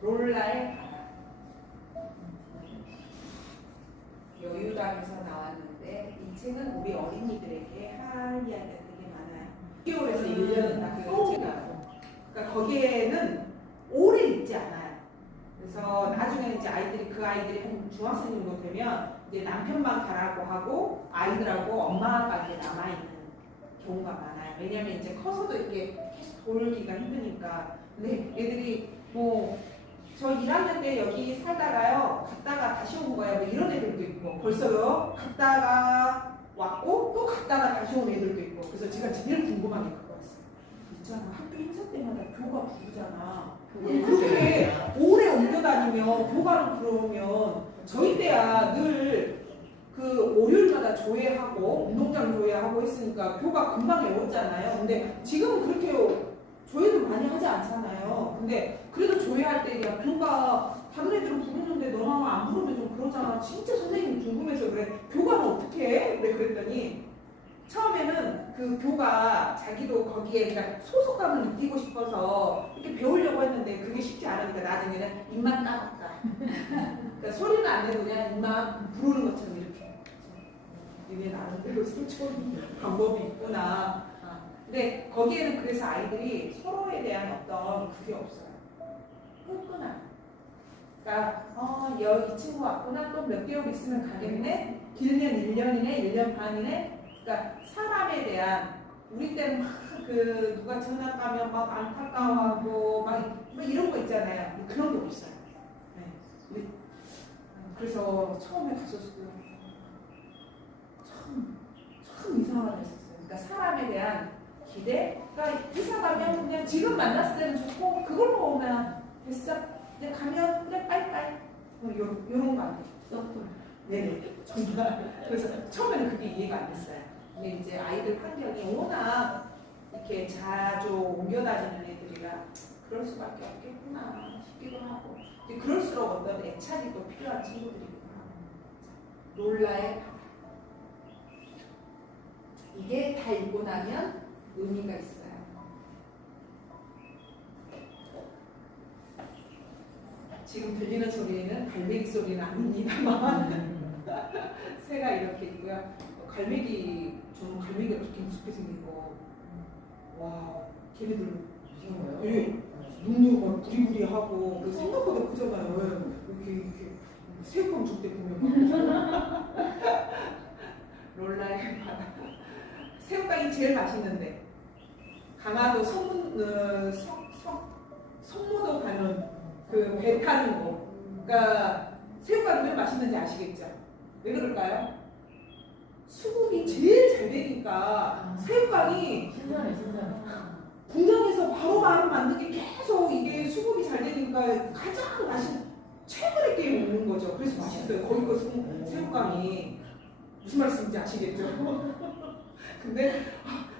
롤라의 바다. 여유당에서 나왔는데 이 책은 우리 어린이들에게 할 이야기가 되게 많아요. 6개월에서 1년이다. 그 제가 그러니까 거기에는 오래 있지 않아요. 그래서 나중에 이제 그 아이들이 한 중학생 정도 되면 이제 남편만 가라고 하고 아이들하고 엄마가 이제 남아 있는 경우가 많아요. 왜냐하면 이제 커서도 이렇게 계속 돌기가 힘드니까. 근데 애들이 뭐 저 1학년 때 여기 살다가요 갔다가 다시 온 거예요. 뭐 이런 애들도 있고 벌써요 갔다가 왔고 또 갔다가 다시 온 애들도 있고. 그래서 제가 제일 궁금한 게 그거였어요. 있잖아, 학교 행사 때마다 교가 부르잖아. 그렇게 오래 옮겨 다니면 교가는 그러면 저희 때야 늘 그 월요일마다 조회하고 운동장 조회하고 했으니까 교가 금방 외웠잖아요. 근데 지금은 그렇게 조회를 많이 하지 않잖아요. 근데 그래도 조회할 때 야 교가 다른 애들은 부르는데 너랑 안 부르면 좀 그러잖아. 진짜 선생님이 궁금해서 그래. 교가는 어떻게 해? 그랬더니 처음에는 그 교가 자기도 거기에 그러니까 소속감을 느끼고 싶어서 이렇게 배우려고 했는데 그게 쉽지 않으니까 나중에는 입만 까봤다. 그러니까 소리는 안 내고 그냥 입만 부르는 것처럼 이렇게. 이게 나름대로 소총 방법이 있구나. 근데 거기에는 그래서 아이들이 서로에 대한 어떤 그게 없어요. 끈끈함. 그러니까 이 친구 왔구나. 또 몇 개월 있으면 가겠네. 길면 1년이네, 1년 반이네. 그러니까 사람에 대한 우리 때는 막 그 누가 전학 가면 막 안타까워하고 막 이런 거 있잖아요. 그런 게 없어요. 네. 그래서 처음에 갔었을 때 참 이상하다 했었어요. 그러니까 사람에 대한 기대. 그러니까 이사 가면 그냥 지금 만났을 때는 좋고 그걸로 오면 됐어. 그냥 가면 그래 빠이빠이. 요런 거 아니에요. 네네. 정말. 그래서 처음에는 그게 이해가 안 됐어요. 근데 이제 아이들 환경이 워낙 이렇게 자주 옮겨 다니는 애들이라 그럴 수밖에 없겠구나 싶기도 하고. 이제 그럴수록 어떤 애착이 또 필요한 친구들이구나. 롤라의 바다. 이게 다 읽고 나면 의미가 있어요. 지금 들리는 소리는 갈매기 소리는 아닙니다만 새가 이렇게 있고요. 저는 갈매기가 그렇게 무섭게 생기고 와 걔네들 무서워요. 예, 눈도 막 부리부리하고 생각보다 크잖아요. 이렇게 새우깡 줄 때 보면 롤라의 바다. 새우깡이 제일 맛있는데 강화도 성모도 가는 그 배 타는 거. 그러니까 새우깡이 왜 맛있는지 아시겠죠? 왜 그럴까요? 수국이 제일 잘 되니까 새우깡이 신선해. 공장에서 바로 만들게 계속 이게 수국이 잘 되니까 가장 최고의 게 먹는 거죠. 그래서 맛있어요. 거기 거 새우깡이 무슨 말씀인지 아시겠죠? 근데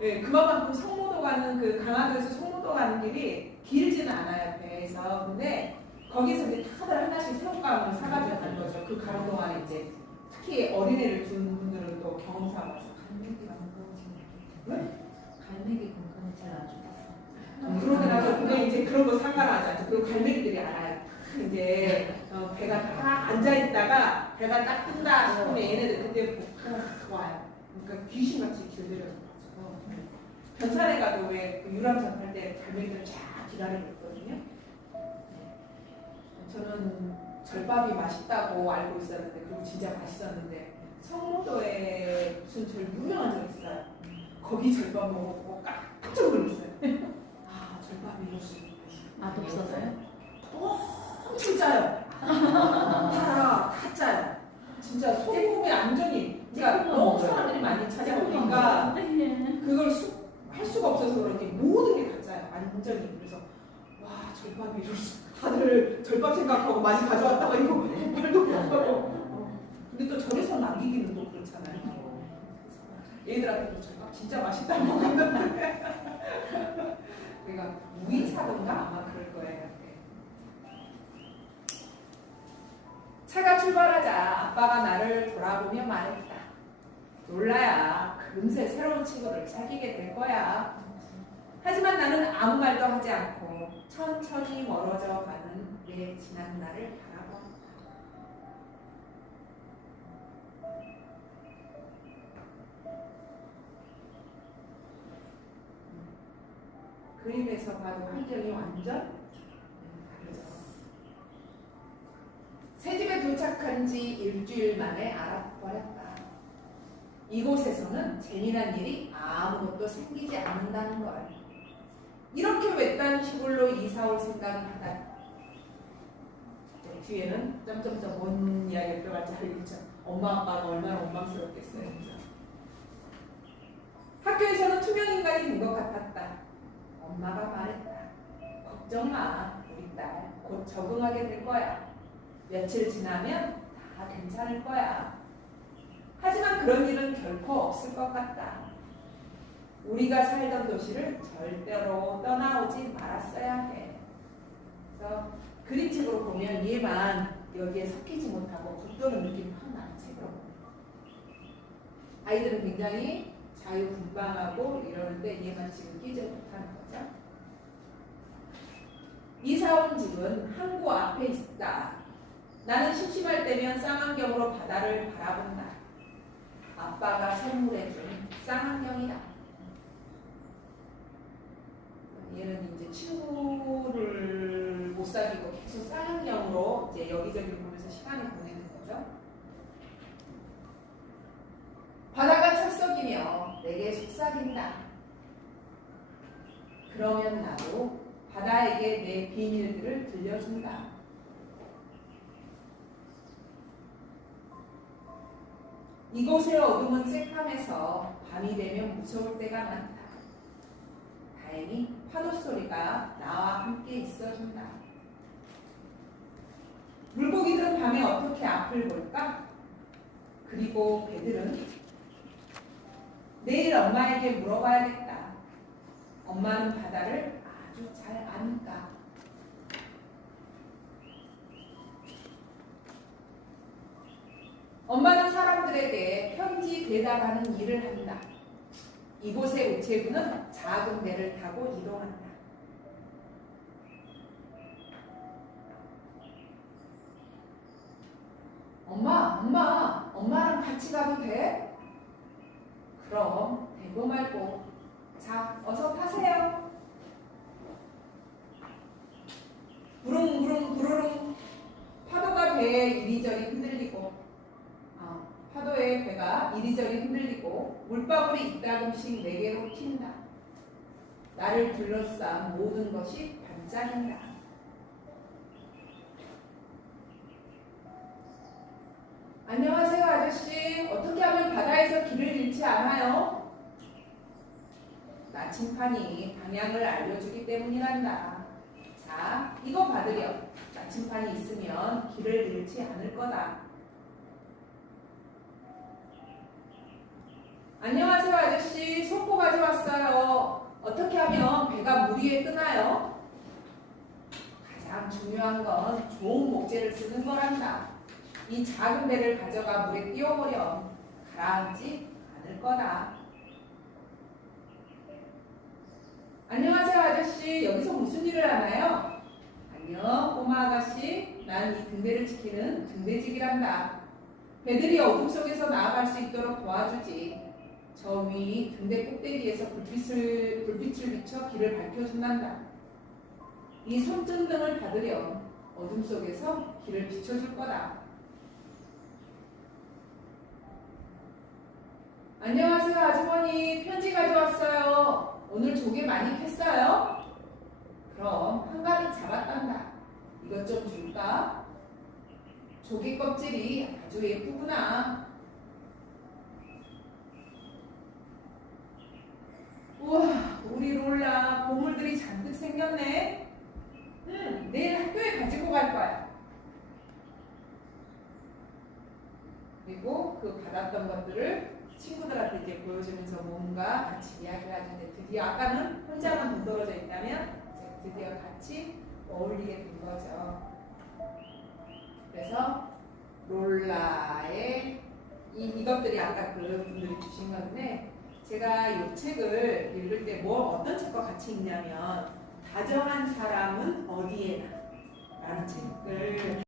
네, 그만큼 성모도 가는 그 강화도에서 성모도 가는 길이 길지는 않아요. 배에서. 근데 거기서 이제 다들 하나씩 새우깡을 사가지고 가는 거죠. 그 가는 동안에 이제 특히 어린애를 둔 분들은 또 경험 삼아서 갈매기가 건강해지는 네? 갈매기 건강이 제일 안 좋겠어. 그러긴 하죠. 근데 이제 그런 거 상관하지 않죠. 그리고 갈매기들이 알아요. 이제 배가 다 앉아있다가 배가 딱 뜬다 싶으면 얘네들 그때 와요. 그러니까 귀신같이 길들여져 가지고 변산에 가도 왜 유람선 탈 때 갈매기들 쫙 기다리고 있거든요. 저는 절밥이 맛있다고 알고 있었는데 그리고 진짜 맛있었는데 성모도에 무슨 제일 유명한 적 있어요. 거기 절밥 먹어보고 깜짝 놀랐어요. 아 절밥이 이럴 수 있구나. 맛없어서요? 엄청 짜요. 다 짜요. 진짜 소금이 완전히 그러니까 너무 사람들이 많이 찾아오니까 그걸 할 수가 없어서 그런지 모든 게 다 짜요. 완전히. 그래서 와 절밥이 이럴 수 다들 절밥 생각하고 많이 가져왔다가 이거 말도 못하고 근데 또 절에서 남기기는 또 그렇잖아요. 얘들한테도 절밥 진짜 맛있다고 먹었는데 그러니까 우유 사던가 아마 그럴 거예요. 차가 출발하자 아빠가 나를 돌아보며 말했다. 롤라야, 금세 새로운 친구를 사귀게 될 거야. 하지만 나는 아무 말도 하지 않고 천천히 멀어져 가는 내 지난 날을 바라봅니다. 그림에서 봐도 환경이 완전 다르죠. 새 집에 도착한 지 일주일 만에 알아버렸다. 이곳에서는 재미난 일이 아무것도 생기지 않는다는 걸. 이렇게 외딴 시골로 이사 올 생각은 하다. 뒤에는 점점점 뭔 이야기가 들어갈지 알겠죠. 엄마 아빠가 얼마나 원망스럽겠어요. 그죠? 학교에서는 투명 인간이 된 것 같았다. 엄마가 말했다. 걱정 마, 우리 딸. 곧 적응하게 될 거야. 며칠 지나면 다 괜찮을 거야. 하지만 그런 일은 결코 없을 것 같다. 우리가 살던 도시를 절대로 떠나오지 말았어야 해. 그래서 그림책으로 보면 얘만 여기에 섞이지 못하고 붙도는 느낌이 확 나는 책으로. 아이들은 굉장히 자유분방하고 이러는데 얘만 지금 끼지 못하는 거죠. 이사 온 집은 항구 앞에 있다. 나는 심심할 때면 쌍안경으로 바다를 바라본다. 아빠가 선물해준 쌍안경이다. 얘는 이제 친구를 못 사귀고 계속 쌍안경으로 이제 여기저기 보면서 시간을 보내는 거죠. 바다가 철썩이며 내게 속삭인다. 그러면 나도 바다에게 내 비밀들을 들려준다. 이곳의 어둠은 새까매서 밤이 되면 무서울 때가 많다. 다행히 파도 소리가 나와 함께 있어준다. 물고기들은 밤에 어떻게 앞을 볼까? 그리고 배들은 내일 엄마에게 물어봐야겠다. 엄마는 바다를 아주 잘 아니까. 엄마는 사람들에게 편지 배달하는 일을 한다. 이곳의 우체부는 작은 배를 타고 이동한다. 엄마랑 같이 가도 돼? 그럼 되고 말고. 자, 어서 타세요. 부릉부릉 부르릉. 파도가 배에 이리저리 흔들리고 파도의 배가 이리저리 흔들리고 물방울이 이따금씩 내게로 튄다. 나를 둘러싼 모든 것이 반짝인다. 안녕하세요, 아저씨. 어떻게 하면 바다에서 길을 잃지 않아요? 나침판이 방향을 알려주기 때문이란다. 자, 이거 받으렴. 나침판이 있으면 길을 잃지 않을 거다. 안녕하세요, 아저씨. 속보 가져왔어요. 어떻게 하면 배가 물 위에 뜨나요? 가장 중요한 건 좋은 목재를 쓰는 거란다. 이 작은 배를 가져가 물에 띄워버려 가라앉지 않을 거다. 안녕하세요, 아저씨. 여기서 무슨 일을 하나요? 안녕, 꼬마 아가씨. 난 이 등대를 지키는 등대직이란다. 배들이 어둠 속에서 나아갈 수 있도록 도와주지. 저 위 등대 꼭대기에서 불빛을 비춰 길을 밝혀준단다. 이 손전등을 받으렴 어둠 속에서 길을 비춰줄 거다. 안녕하세요, 아주머니. 편지 가져왔어요. 오늘 조개 많이 캤어요? 그럼 한 가득 잡았단다. 이것 좀 줄까? 조개 껍질이 아주 예쁘구나. 우와, 우리 롤라 보물들이 잔뜩 생겼네. 내일 학교에 가지고 갈 거야. 그리고 그 받았던 것들을 친구들한테 이제 보여주면서 뭔가 같이 이야기를 하는데 드디어 아까는 혼자만 동떨어져 있다면 이제 드디어 같이 어울리게 된 거죠. 그래서 롤라의 이것들이 아까 그 분들이 주신 건데 제가 이 책을 읽을 때 어떤 책과 같이 읽냐면 다정한 사람은 어디에나 라는 책을